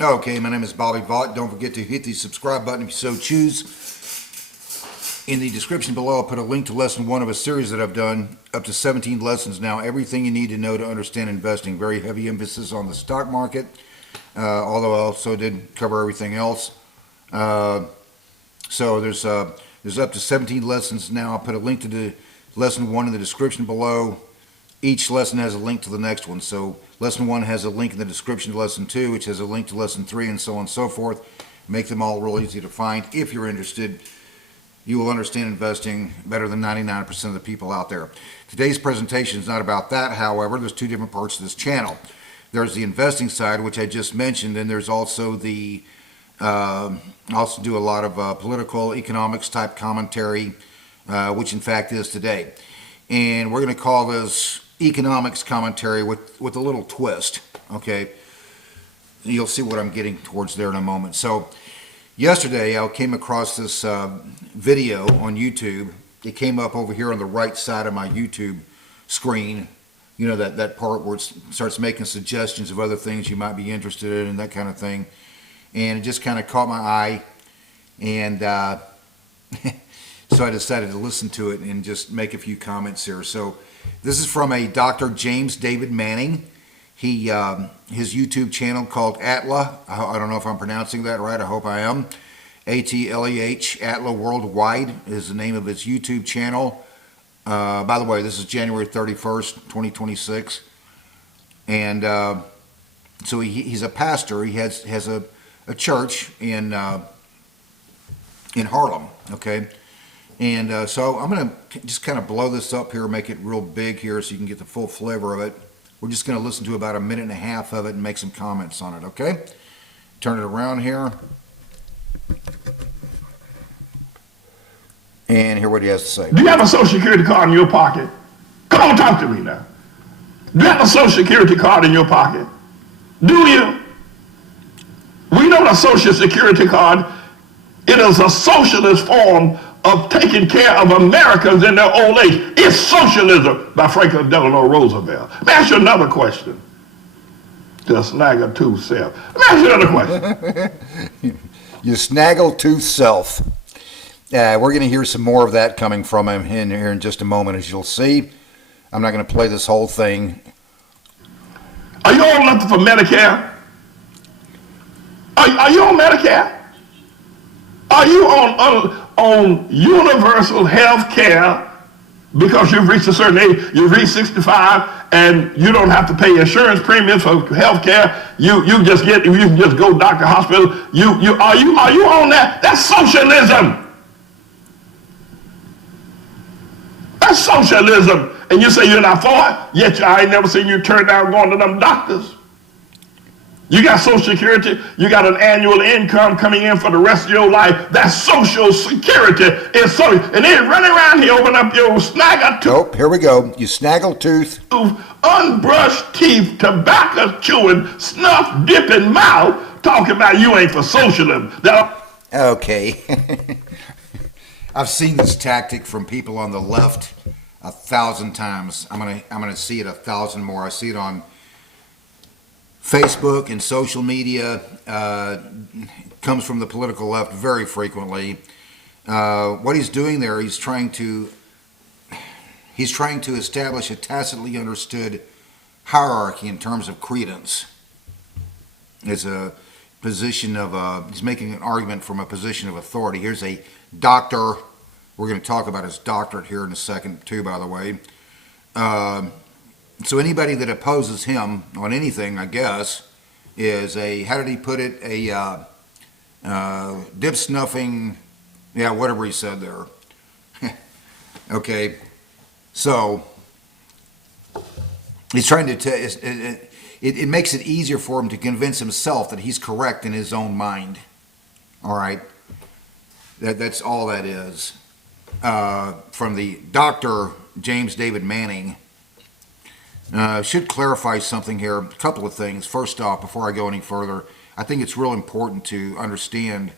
Okay, my name is Bobby Vaught. Don't forget to hit the subscribe button if you so choose. In the description below, I'll put a link to lesson 1 of a series that I've done, up to 17 lessons now. Everything you need to know to understand investing. Very heavy emphasis on the stock market, although I also did cover everything else. So there's up to 17 lessons now. I'll put a link to the lesson 1 in the description below. Each lesson has a link to the next one. So lesson 1 has a link in the description to lesson 2, which has a link to lesson 3, and so on and so forth. Make them all real easy to find. If you're interested, you will understand investing better than 99% of the people out there. Today's presentation is not about that, however. There's two different parts of this channel. There's the investing side, which I just mentioned, and there's also the, I also do a lot of political economics type commentary, which in fact is today. And we're going to call this economics commentary with a little twist, okay? You'll see what I'm getting towards there in a moment. So yesterday I came across this video on YouTube. It came up over here on the right side of my YouTube screen. You know, that part where it starts making suggestions of other things you might be interested in and that kind of thing. And it just kind of caught my eye, and so I decided to listen to it and just make a few comments here. So this is from a Dr. James David Manning. He his YouTube channel called ATLAH. I don't know if I'm pronouncing that right. I hope I am. ATLAH, ATLAHworldwide is the name of his YouTube channel. By the way, this is January 31st, 2026. And so he's a pastor. He has a church in Harlem, okay? And so I'm going to just kind of blow this up here, make it real big here so you can get the full flavor of it. We're just going to listen to about 1.5 minutes of it and make some comments on it, okay? Turn it around here. And hear what he has to say. Do you have a Social Security card in your pocket? Come on, talk to me now. Do you have a Social Security card in your pocket? Do you? We know the Social Security card, it is a socialist form of taking care of Americans in their old age. It's socialism by Franklin Delano Roosevelt. Let me ask you another question. To snaggle-tooth self. Let me ask you another question. You snaggle-tooth self. We're going to hear some more of that coming from him here in just a moment, as you'll see. I'm not going to play this whole thing. Are you old enough for Medicare? Are you on Medicare? Are you on universal health care because you've reached a certain age, you've reached 65, and you don't have to pay insurance premiums for health care? You can just go doctor, hospital. Are you on that? That's socialism. That's socialism. And you say you're not for it, yet I ain't never seen you turn down going to them doctors. You got Social Security, you got an annual income coming in for the rest of your life. That's Social Security. It's so, and then running around here, open up your snaggle tooth. Nope, here we go. You snaggle tooth. Unbrushed teeth, tobacco chewing, snuff dipping mouth, talking about you ain't for socialism. Okay. I've seen this tactic from people on the left 1,000 times. I'm gonna see it 1,000 more. I see it on Facebook and social media. Comes from the political left very frequently. What he's doing there, he's trying to establish a tacitly understood hierarchy in terms of credence. It's a position of he's making an argument from a position of authority. Here's a doctor. We're going to talk about his doctorate here in a second too, by the way. So anybody that opposes him on anything, I guess, is a, how did he put it, a dip snuffing, yeah, whatever he said there. Okay, so he's trying to, it makes it easier for him to convince himself that he's correct in his own mind. All right, that's all that is. From the Dr. James David Manning. Should clarify something here, a couple of things. First off, before I go any further, I think it's real important to understand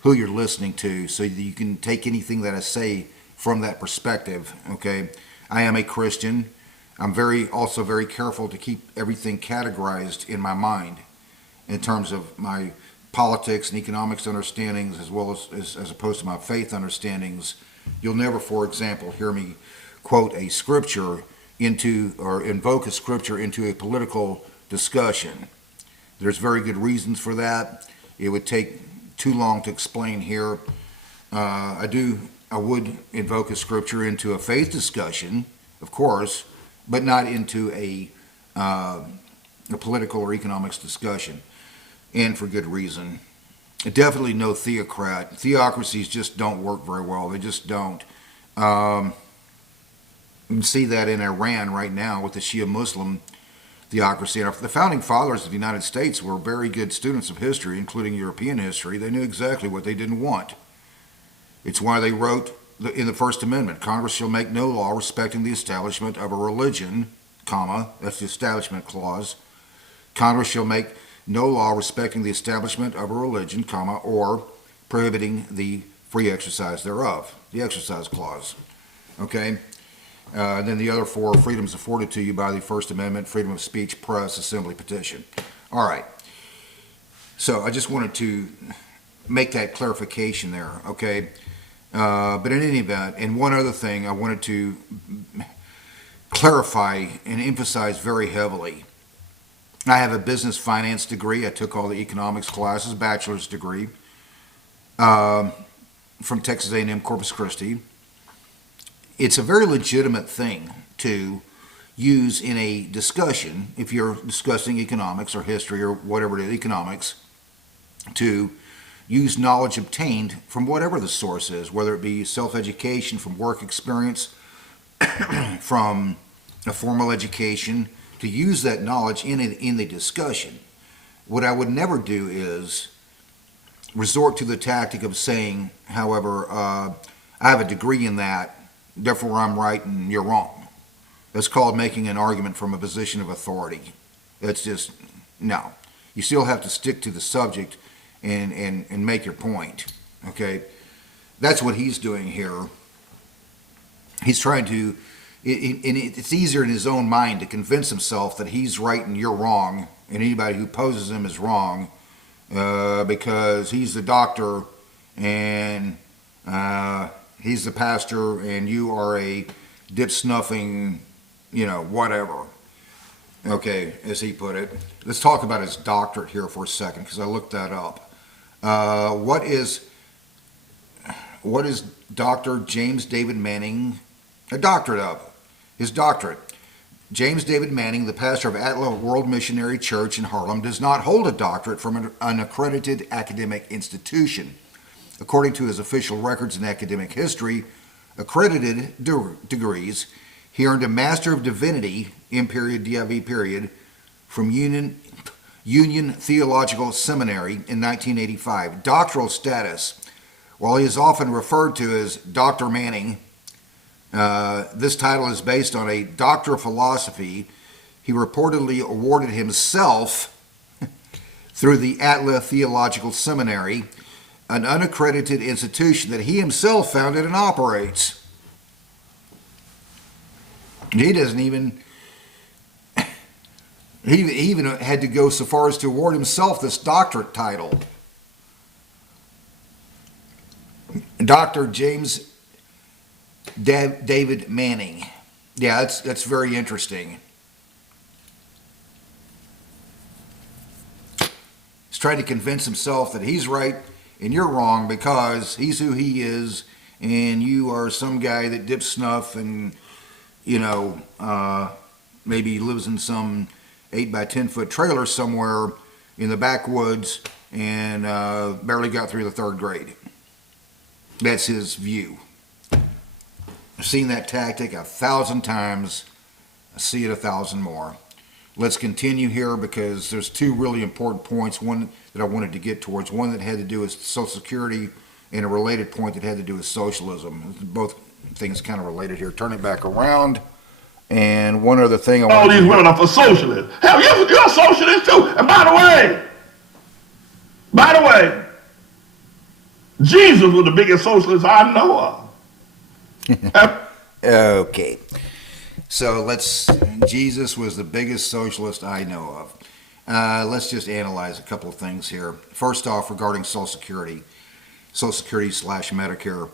who you're listening to so that you can take anything that I say from that perspective, okay? I am a Christian. I'm also very careful to keep everything categorized in my mind. in terms of my politics and economics understandings, as well as opposed to my faith understandings. You'll never, for example, hear me quote a scripture into, or invoke a scripture into a political discussion. There's very good reasons for that. It would take too long to explain here. I would invoke a scripture into a faith discussion, of course, but not into a political or economics discussion, and for good reason. Definitely no theocrat. Theocracies just don't work very well. They just don't. You can see that in Iran right now with the Shia Muslim theocracy. And the founding fathers of the United States were very good students of history, including European history. They knew exactly what they didn't want. It's why they wrote in the First Amendment, Congress shall make no law respecting the establishment of a religion, comma, that's the Establishment Clause. Congress shall make no law respecting the establishment of a religion, comma, or prohibiting the free exercise thereof, the Exercise Clause. Okay? Then the other four freedoms afforded to you by the First Amendment: freedom of speech, press, assembly, petition. All right. So I just wanted to make that clarification there, okay? But in any event, and one other thing I wanted to clarify and emphasize very heavily. I have a business finance degree. I took all the economics classes, bachelor's degree from Texas A&M Corpus Christi. It's a very legitimate thing to use in a discussion, if you're discussing economics or history or whatever it is, economics, to use knowledge obtained from whatever the source is, whether it be self-education, from work experience, from a formal education, to use that knowledge in the discussion. What I would never do is resort to the tactic of saying, however, I have a degree in that, therefore I'm right and you're wrong. That's called making an argument from a position of authority. That's just, no. You still have to stick to the subject and make your point, okay? That's what he's doing here. He's trying to, it's easier in his own mind to convince himself that he's right and you're wrong, and anybody who opposes him is wrong, because he's the doctor and he's the pastor and you are a dip-snuffing, whatever. Okay, as he put it. Let's talk about his doctorate here for a second, because I looked that up. What is Dr. James David Manning a doctorate of? His doctorate. James David Manning, the pastor of ATLAH World Missionary Church in Harlem, does not hold a doctorate from an accredited academic institution. According to his official records in academic history, accredited degrees, he earned a Master of Divinity, M. Div. Period, from Union Theological Seminary in 1985. Doctoral status. While he is often referred to as Dr. Manning, this title is based on a Doctor of Philosophy he reportedly awarded himself through the ATLAH Theological Seminary, an unaccredited institution that he himself founded and operates. He doesn't even... He even had to go so far as to award himself this doctorate title. Dr. James David Manning. Yeah, that's very interesting. He's trying to convince himself that he's right and you're wrong because he's who he is and you are some guy that dips snuff and, maybe lives in some 8 by 10 foot trailer somewhere in the backwoods and barely got through the 3rd grade. That's his view. I've seen that tactic 1,000 times. I see it 1,000 more. Let's continue here because there's 2 really important points. One that I wanted to get towards. One that had to do with Social Security and a related point that had to do with socialism. Both things kind of related here. Turn it back around. And one other thing I want all these women are for socialists. Hell, you're a socialist too. And by the way, Jesus was the biggest socialist I know of. Okay. So Jesus was the biggest socialist I know of. Let's just analyze a couple of things here. First off, regarding Social Security slash Medicare.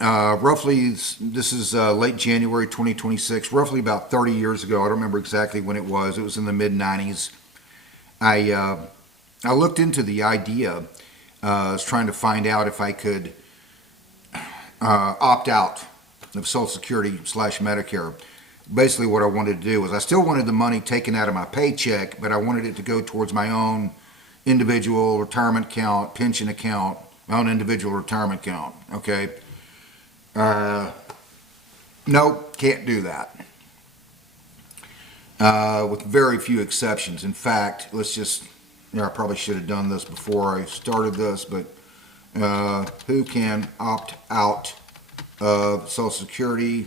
Roughly, this is late January 2026, roughly about 30 years ago. I don't remember exactly when it was. It was in the mid-90s. I looked into the idea. I was trying to find out if I could opt out of Social Security slash Medicare. Basically, what I wanted to do was I still wanted the money taken out of my paycheck, but I wanted it to go towards my own individual retirement account, pension account, my own individual retirement account. Okay. Nope, can't do that. With very few exceptions. In fact, I probably should have done this before I started this, but who can opt out of Social Security?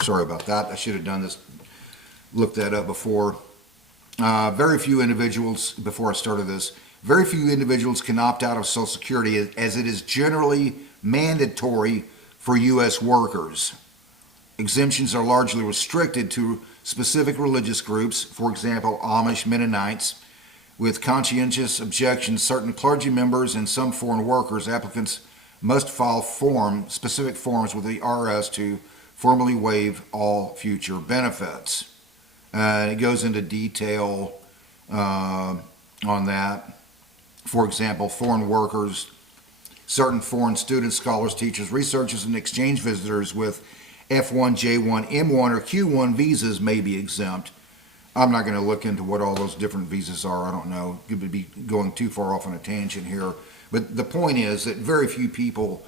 Sorry about that. I should have done this, looked that up before. Very few individuals, before I started this, very few individuals can opt out of Social Security as it is generally mandatory for U.S. workers. Exemptions are largely restricted to specific religious groups, for example, Amish, Mennonites. With conscientious objections, certain clergy members and some foreign workers, applicants must file specific forms with the IRS to formally waive all future benefits. It goes into detail on that. For example, foreign workers, certain foreign students, scholars, teachers, researchers, and exchange visitors with F1, J1, M1, or Q1 visas may be exempt. I'm not going to look into what all those different visas are. I don't know. It would be going too far off on a tangent here. But the point is that very few people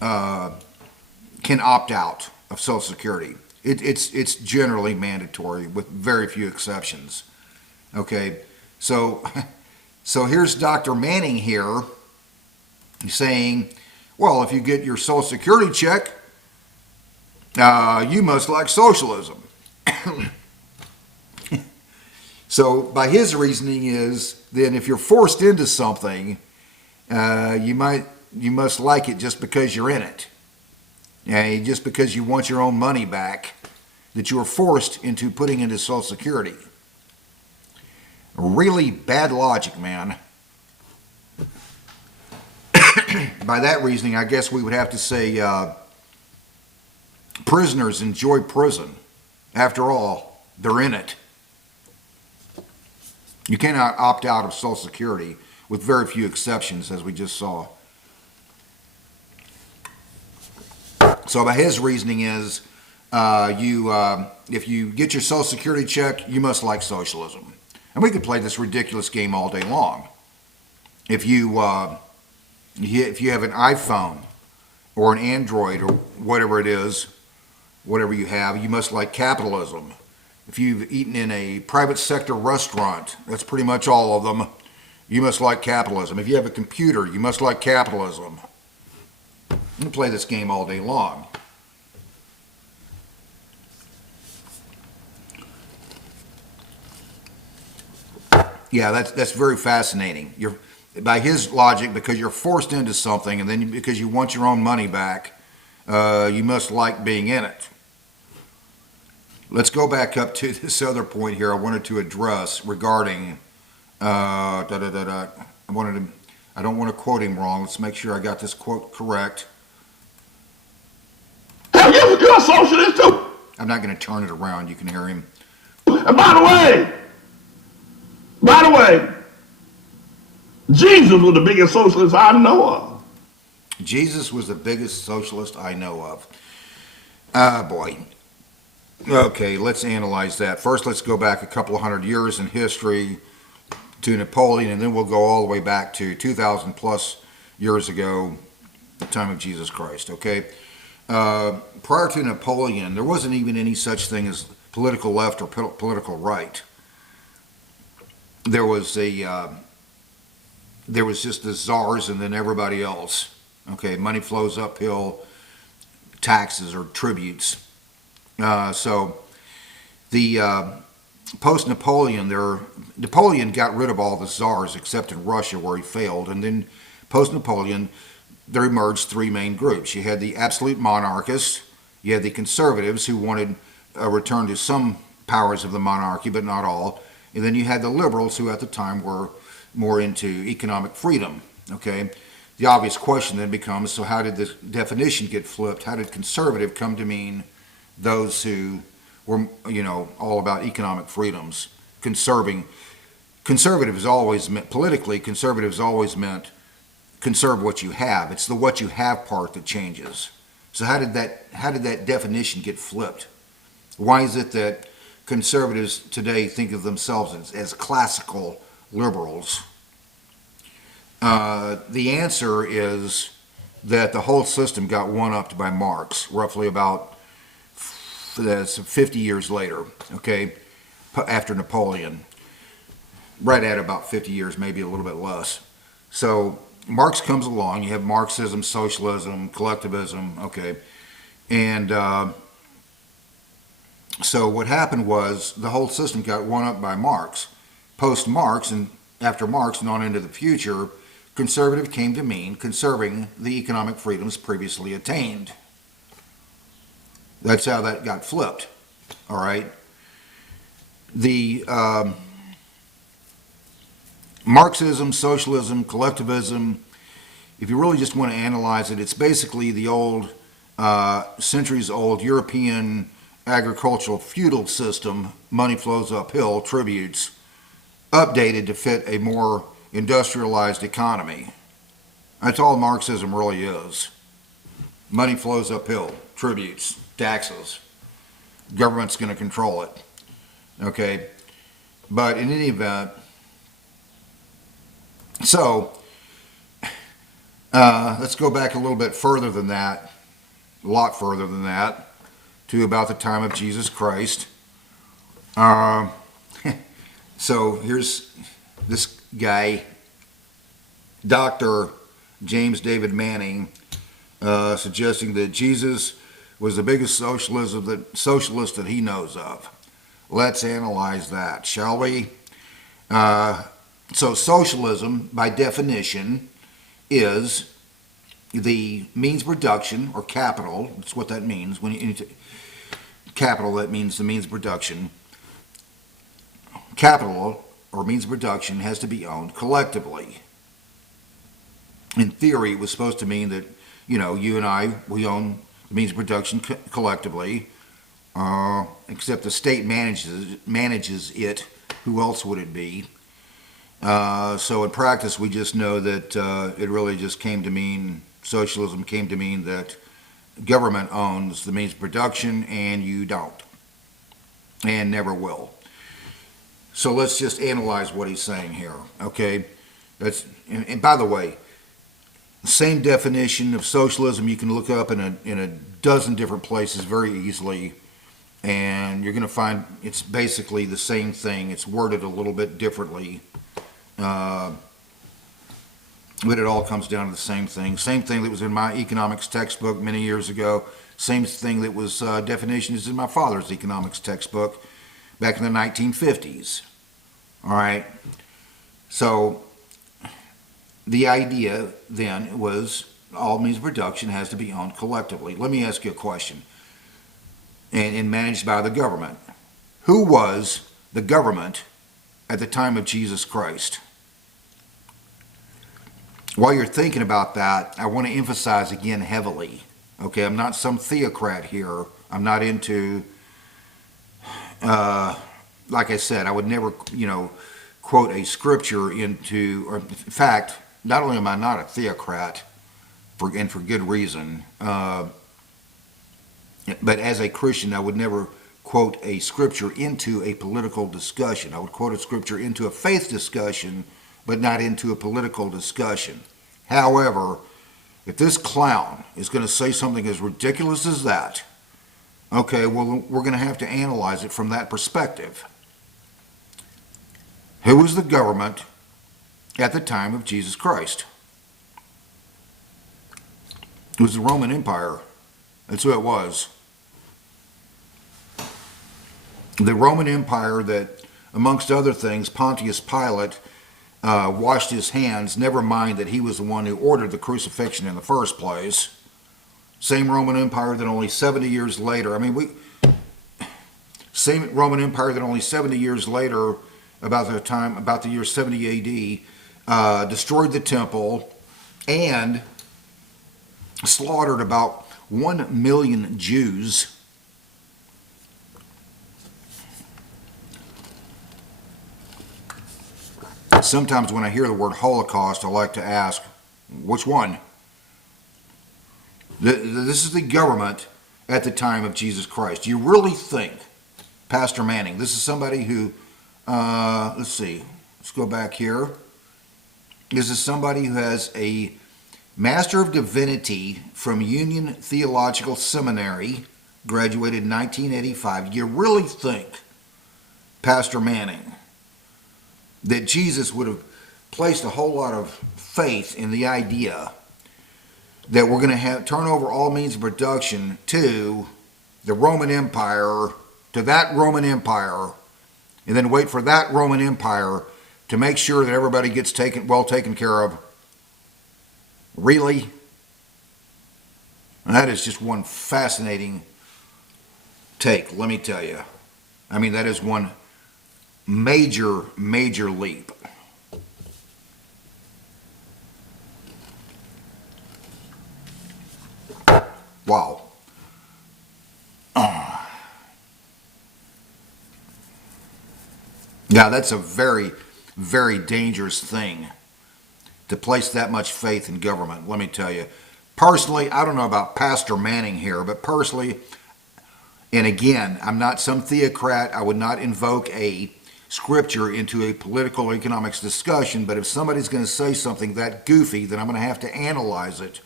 can opt out of Social Security. It's generally mandatory with very few exceptions. Okay, so here's Dr. Manning here saying, well, if you get your Social Security check, you must like socialism. So by his reasoning is, then if you're forced into something, you must like it just because you're in it. Just because you want your own money back, that you are forced into putting into Social Security. Really bad logic, man. By that reasoning, I guess we would have to say prisoners enjoy prison. After all, they're in it. You cannot opt out of Social Security with very few exceptions, as we just saw. So by his reasoning is, if you get your Social Security check, you must like socialism. And we could play this ridiculous game all day long. If you have an iPhone or an Android or whatever it is, whatever you have, you must like capitalism. If you've eaten in a private sector restaurant, that's pretty much all of them, you must like capitalism. If you have a computer, you must like capitalism. You can play this game all day long. Yeah, that's very fascinating. By his logic, because you're forced into something, and then because you want your own money back, you must like being in it. Let's go back up to this other point here I wanted to address regarding, I don't want to quote him wrong. Let's make sure I got this quote correct. Hell, you're a socialist too. I'm not going to turn it around. You can hear him. And by the way, Jesus was the biggest socialist I know of. Jesus was the biggest socialist I know of. Ah, boy. Okay, let's analyze that. First, let's go back a couple of hundred years in history to Napoleon, and then we'll go all the way back to 2,000 plus years ago, the time of Jesus Christ, okay? Prior to Napoleon, there wasn't even any such thing as political left or political right. There was just the czars and then everybody else. Okay, money flows uphill, taxes or tributes. So the post-Napoleon, Napoleon got rid of all the czars except in Russia where he failed, and then post-Napoleon, there emerged three main groups. You had the absolute monarchists, you had the conservatives who wanted a return to some powers of the monarchy, but not all, and then you had the liberals who at the time were more into economic freedom, okay? The obvious question then becomes, so how did the definition get flipped? How did conservative come to mean those who were, all about economic freedoms? Conservative has always meant, politically, conservatives always meant conserve what you have. It's the what you have part that changes. So how did that definition get flipped? Why is it that conservatives today think of themselves as classical liberals? The answer is that the whole system got one-upped by Marx, roughly about 50 years later, okay, after Napoleon, right at about 50 years, maybe a little bit less. So Marx comes along, you have Marxism, socialism, collectivism, okay, and so what happened was the whole system got one-upped by Marx. Post-Marx and after Marx and on into the future, conservative came to mean conserving the economic freedoms previously attained. That's how that got flipped, all right? The Marxism, socialism, collectivism, if you really just want to analyze it, it's basically the old, centuries-old European agricultural feudal system, money flows uphill, tributes, updated to fit a more industrialized economy. That's all Marxism really is. Money flows uphill, tributes, taxes. Government's going to control it. Okay? But in any event, so let's go back a little bit further than that, a lot further than that, to about the time of Jesus Christ. So here's this guy, Dr. James David Manning, suggesting that Jesus was the biggest socialist that he knows of. Let's analyze that, shall we? So socialism, by definition, is the means of production, or capital. That's what that means. When you capital, that means the means of production. Capital, or means of production, has to be owned collectively. In theory, it was supposed to mean that, you and I, we own the means of production collectively, except the state manages it. Who else would it be? So in practice, we just know that it really just came to mean, socialism came to mean that government owns the means of production and you don't, and never will. So let's just analyze what he's saying here, okay? And by the way, the same definition of socialism you can look up in a dozen different places very easily, and you're going to find it's basically the same thing. It's worded a little bit differently, but it all comes down to the same thing. Same thing that was in my economics textbook many years ago. Same thing that was definition is in my father's economics textbook back in the 1950s. All right. So the idea then was all means of production has to be owned collectively. Let me ask you a question. And managed by the government. Who was the government at the time of Jesus Christ? While you're thinking about that, I want to emphasize again heavily. Okay, I'm not some theocrat here. I'm not into, like I said, I would never, quote a scripture into, or in fact, not only am I not a theocrat, and for good reason, but as a Christian, I would never quote a scripture into a political discussion. I would quote a scripture into a faith discussion, but not into a political discussion. However, if this clown is going to say something as ridiculous as that, okay, well, we're going to have to analyze it from that perspective. Who was the government at the time of Jesus Christ? It was the Roman Empire. That's who it was. The Roman Empire that, amongst other things, Pontius Pilate washed his hands, never mind that he was the one who ordered the crucifixion in the first place. Same Roman Empire that only 70 years later, same Roman Empire that only 70 years later, about the year 70 AD, destroyed the temple and slaughtered about 1 million Jews. Sometimes when I hear the word Holocaust, I like to ask, which one? This is the government at the time of Jesus Christ. Do you really think, Pastor Manning, this is somebody who, let's see, let's go back here. This is somebody who has a Master of Divinity from Union Theological Seminary, graduated in 1985. Do you really think, Pastor Manning, that Jesus would have placed a whole lot of faith in the idea that we're going to turn over all means of production to the Roman Empire, to that Roman Empire, and then wait for that Roman Empire to make sure that everybody gets well taken care of? Really? And that is just one fascinating take, let me tell you. I mean, that is one major, major leap. Wow. Yeah, that's a very, very dangerous thing to place that much faith in government, let me tell you. Personally, I don't know about Pastor Manning here, but personally, and again, I'm not some theocrat, I would not invoke a scripture into a political economics discussion, but if somebody's going to say something that goofy, then I'm going to have to analyze it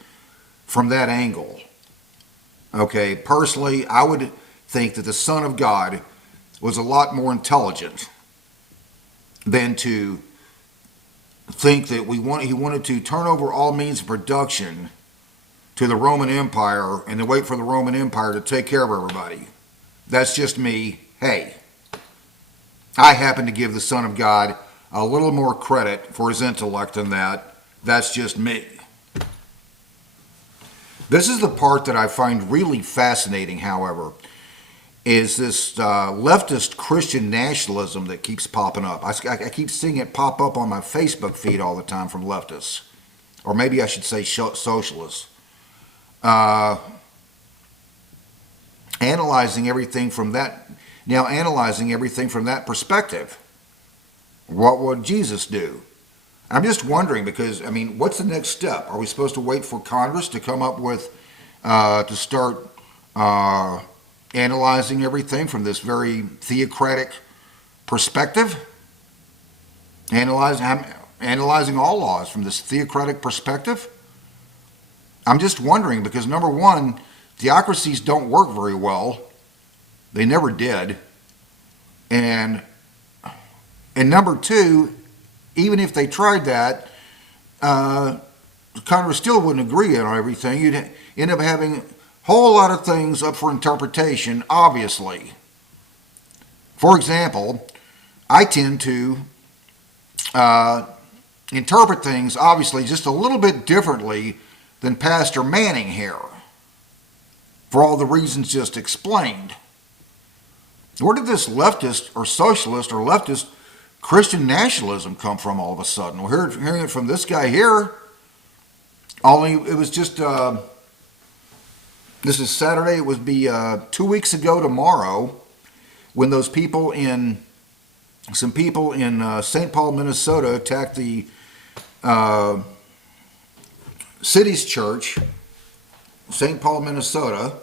from that angle. Okay, personally, I would think that the Son of God was a lot more intelligent than to think that he wanted to turn over all means of production to the Roman Empire and to wait for the Roman Empire to take care of everybody. That's just me. Hey, I happen to give the Son of God a little more credit for his intellect than that. That's just me. This is the part that I find really fascinating, however, is this leftist Christian nationalism that keeps popping up. I keep seeing it pop up on my Facebook feed all the time from leftists, or maybe I should say socialists. Analyzing everything from that perspective. What would Jesus do? I'm just wondering because, I mean, what's the next step? Are we supposed to wait for Congress to come up with, to start analyzing everything from this very theocratic perspective? Analyzing all laws from this theocratic perspective? I'm just wondering because, number one, theocracies don't work very well. They never did. And number two, even if they tried that, Congress still wouldn't agree on everything. You'd end up having a whole lot of things up for interpretation, obviously. For example, I tend to interpret things, obviously, just a little bit differently than Pastor Manning here, for all the reasons just explained. Where did this leftist or socialist or leftist Christian nationalism come from all of a sudden? We're hearing it from this guy here. Only it was just, this is Saturday, it would be 2 weeks ago tomorrow when some people in St. Paul, Minnesota attacked the city's church, St. Paul, Minnesota,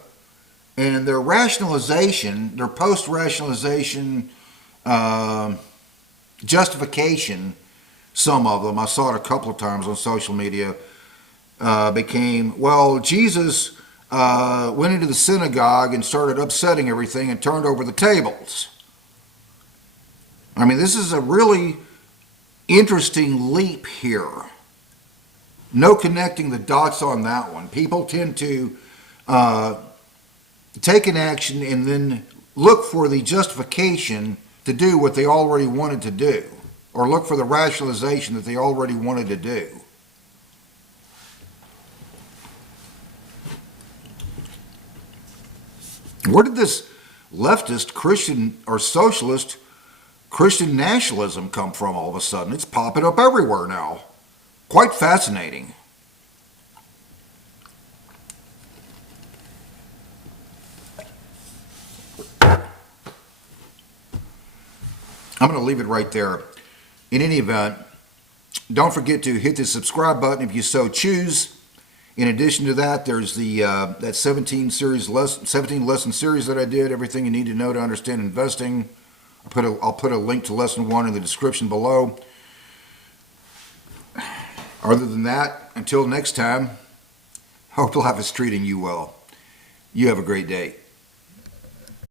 and their rationalization, their post-rationalization justification, some of them, I saw it a couple of times on social media, became, well, Jesus went into the synagogue and started upsetting everything and turned over the tables. I mean, this is a really interesting leap here. No connecting the dots on that one. People tend to take an action and then look for the justification to do what they already wanted to do. or look for the rationalization that they already wanted to do. Where did this leftist Christian or socialist Christian nationalism come from all of a sudden? It's popping up everywhere now. Quite fascinating. I'm going to leave it right there. In any event, don't forget to hit the subscribe button if you so choose. In addition to that, there's the that 17 lesson series that I did, everything you need to know to understand investing. I'll put a link to lesson 1 in the description below. Other than that, until next time, hope life is treating you well. You have a great day.